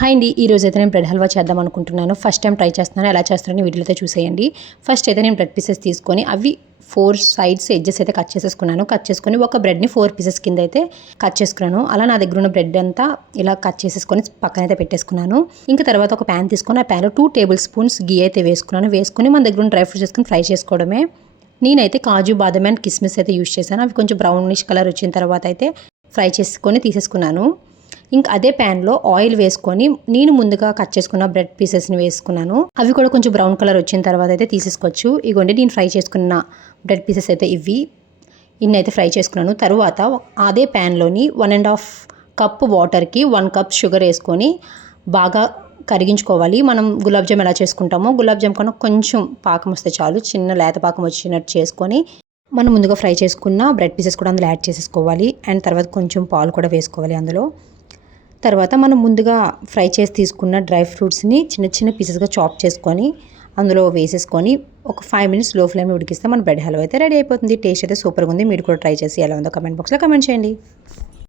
Hi అండి, ఈరోజు అయితే నేను బ్రెడ్ హల్వా చేద్దాం అనుకుంటున్నాను. ఫస్ట్ టైం ట్రై చేస్తున్నాను. ఎలా చేస్తారని వీడియోలో అయితే చూసేయండి. ఫస్ట్ అయితే నేను బ్రెడ్ పీసెస్ తీసుకొని అవి 4 సైడ్స్ ఎడ్జెస్ అయితే కట్ చేసేసుకున్నాను. కట్ చేసుకొని ఒక బ్రెడ్ని 4 పీసెస్ కింద అయితే కట్ చేసుకున్నాను. అలా నా దగ్గర ఉన్న బ్రెడ్ అంతా ఇలా కట్ చేసేసుకొని పక్కనైతే పెట్టేసుకున్నాను. ఇంకా తర్వాత ఒక ప్యాన్ తీసుకొని ఆ ప్యాన్లో 2 టేబుల్ స్పూన్స్ గీ అయితే వేసుకున్నాను. వేసుకొని మన దగ్గర ఉన్న డ్రై ఫ్రూట్స్ వేసుకొని ఫ్రై చేసుకోవడమే. నేనైతే కాజు, బాదం అండ్ కిస్మిస్ అయితే యూస్ చేశాను. అవి కొంచెం బ్రౌనిష్ కలర్ వచ్చిన తర్వాత అయితే ఫ్రై చేసుకొని తీసేసుకున్నాను. ఇంకా అదే ప్యాన్లో ఆయిల్ వేసుకొని నేను ముందుగా కట్ చేసుకున్న బ్రెడ్ పీసెస్ని వేసుకున్నాను. అవి కూడా కొంచెం బ్రౌన్ కలర్ వచ్చిన తర్వాత అయితే తీసేసుకోవచ్చు. ఇగోండి నేను ఫ్రై చేసుకున్న బ్రెడ్ పీసెస్ అయితే ఇన్ని అయితే ఫ్రై చేసుకున్నాను. తర్వాత అదే ప్యాన్లోని 1.5 కప్ వాటర్కి 1 కప్ షుగర్ వేసుకొని బాగా కరిగించుకోవాలి. మనం గులాబ్ జామ్ ఎలా చేసుకుంటామో గులాబ్ జామ్ కన్నా కొంచెం పాకం వస్తే చాలు. చిన్న లేత పాకం వచ్చినట్టు చేసుకొని మనం ముందుగా ఫ్రై చేసుకున్న బ్రెడ్ పీసెస్ కూడా అందులో యాడ్ చేసేసుకోవాలి. అండ్ తర్వాత కొంచెం పాలు కూడా వేసుకోవాలి అందులో. తర్వాత మనం ముందుగా ఫ్రై చేసి తీసుకున్న డ్రై ఫ్రూట్స్ని చిన్న చిన్న పీసెస్గా చాప్ చేసుకొని అందులో వేసేసుకొని ఒక 5 మినిట్స్ లో ఫ్లేమ్లో ఉడికిస్తే మన బ్రెడ్ హల్వా అయితే రెడీ అయిపోతుంది. టేస్ట్ అయితే సూపర్గా ఉంది. మీరు కూడా ట్రై చేసి ఎలా ఉందో కమెంట్ బాక్స్లో కమెంట్ చేయండి.